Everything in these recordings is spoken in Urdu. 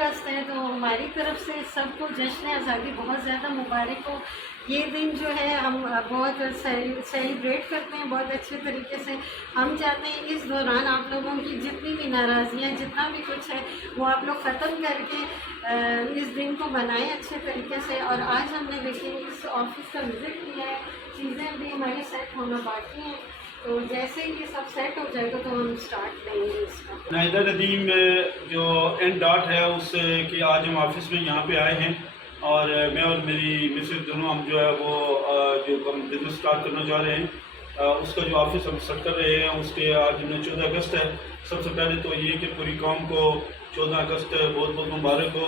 اگست ہے، تو ہماری طرف سے سب کو جشن آزادی بہت زیادہ مبارک ہو۔ یہ دن جو ہے ہم بہت سیلیبریٹ کرتے ہیں بہت اچھے طریقے سے۔ ہم چاہتے ہیں اس دوران آپ لوگوں کی جتنی بھی ناراضیاں، جتنا بھی کچھ ہے، وہ آپ لوگ ختم کر کے اس دن کو منائیں اچھے طریقے سے۔ اور آج ہم نے دیکھیں اس آفس کا وزٹ کیا ہے، چیزیں بھی ہماری سیٹ ہونا باقی ہیں، تو جیسے ہی یہ سب سیٹ ہو جائے گا تو ہم اسٹارٹ لیں گے اس کا۔ ناہیدہ ندیم جو این ڈاٹ ہے اس کی آج ہم آفس میں یہاں پہ آئے ہیں، اور میں اور میری مسز دونوں ہم جو ہے وہ جو ہم بزنس اسٹارٹ کرنا چاہ رہے ہیں اس کا جو آفس ہم سیٹ کر رہے ہیں اس کے آج 14 اگست ہے۔ سب سے پہلے تو یہ کہ پوری قوم کو 14 اگست بہت بہت مبارک ہو،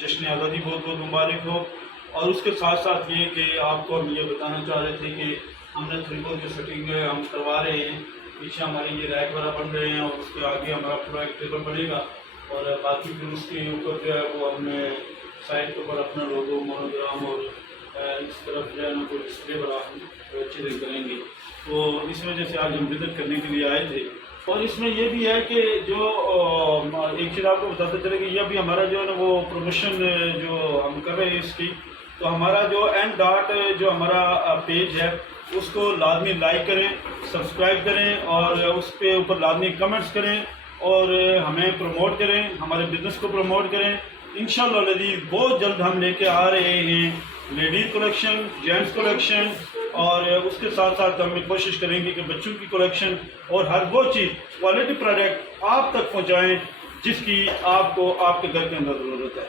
جشن آزادی بہت بہت مبارک ہو۔ اور اس کے ساتھ ساتھ یہ کہ آپ کو ہم یہ بتانا چاہ رہے تھے کہ ہم نے تھوڑی بہت جو سیٹنگ ہم کروا رہے ہیں، پیچھے ہماری یہ ریک وغیرہ بن رہے ہیں اور اس کے آگے ہمارا پورا ایک ٹیبل بنے گا، اور باقی پھر اس کے اوپر جو ہے وہ ہم نے سائڈ کے اوپر اپنا لوگو، مونوگرام اور اس طرف جو ہے نا کوئی ڈسپلے بنا اچھے سے کریں گے۔ تو اس وجہ سے آج ہم وزٹ کرنے کے لیے آئے تھے۔ اور اس میں یہ بھی ہے کہ جو ایک چیز آپ کو بتاتے چلے کہ یہ بھی ہمارا جو ہے نا وہ پروموشن جو ہم کر رہے ہیں اس کی، تو ہمارا جو این ڈاٹ جو ہمارا پیج ہے اس کو لازمی لائک کریں، سبسکرائب کریں، اور اس پہ اوپر لازمی کمنٹس کریں، اور ہمیں پروموٹ کریں، ہمارے بزنس کو پروموٹ کریں۔ انشاءاللہ العزیز بہت جلد ہم لے کے آ رہے ہیں لیڈیز کلیکشن، جینٹس کلیکشن، اور اس کے ساتھ ساتھ ہم کوشش کریں گے کہ بچوں کی کلیکشن اور ہر وہ چیز کوالٹی پروڈکٹ آپ تک پہنچائیں جس کی آپ کو آپ کے گھر کے اندر ضرورت ہے۔